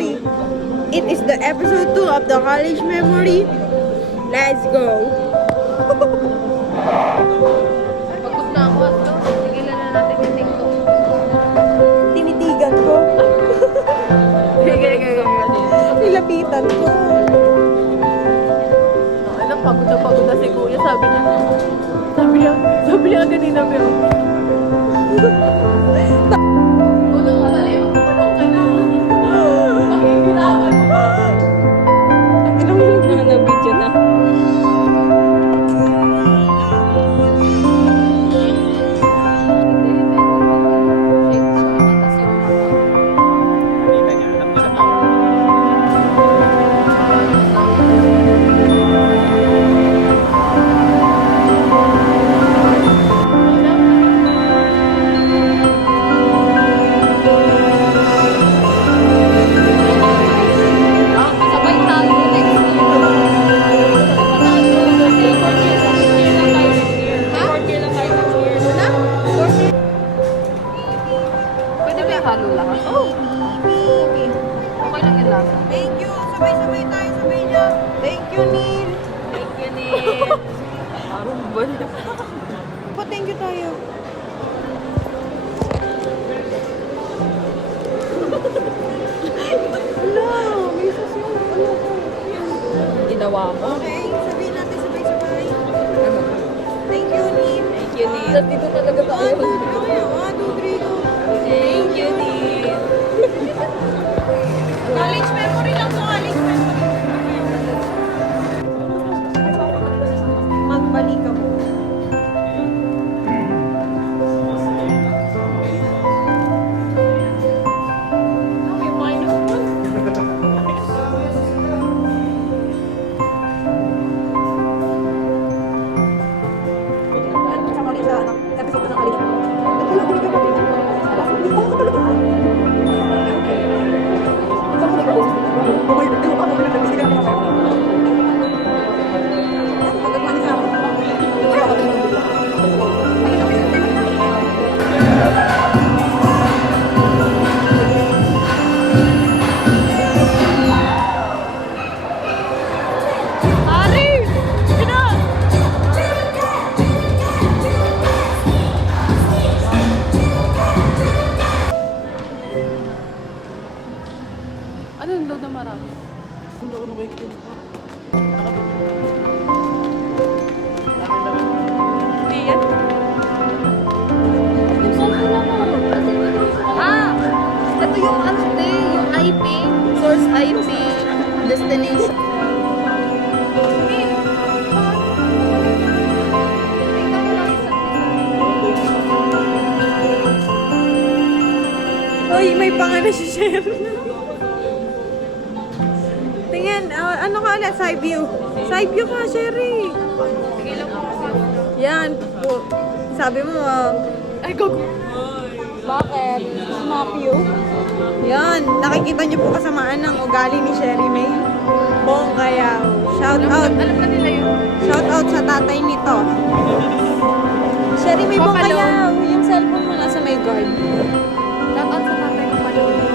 Memory. It is the episode 2 of the College Memory. Let's go! Pagod na ako. Tigilan na natin yung TikTok. Tinitigan ko. Nilapitan ko. Ano, pagod na si Kuya. Sabi niya kanina, pero. Tulong ka na rin. Tulong ka na. Pakikinawan mo. Ilang minutes na ng video na? Sabay tayo next year. Pwede ba yung halo lahat? Oh. Okay. Okay lang yung lasa. Thank you. Sabay-sabay tayo. Sabay niya. Thank you, Neil. Thank you, Neil. Arumbal. Po, thank you tayo. Hello. May sus yung ano ko. Ginawa mo. Okay. Sabihin natin sabay-sabay. Thank you, Neil. Thank you, Neil. Dito talaga tayo. 1, 2, 3, go. Thank you, Neil. College memory lang po. College memory. Magbalik ako. Ari! Sino? Ano yung load na marami? Hindi yan. Ah! Ito yung ano yung IP. Source IP. Destination. Uy, may pangano si Sher. Tingnan, ano ka ulit? Side view. Side view ka, Sherry. Sige lang po. Yan. Sabi mo, Ay, gago. bakit? Snap you. Yan. Nakikita niyo po kasamaan ng ugali ni Sherry May. Bong kaya. Shout out. Alam na nila yun. Shout out sa tatay nito. Sherry May bong Papalo. kaya. Yung cellphone mo nasa may guard. Shout out sa tatay ko pala.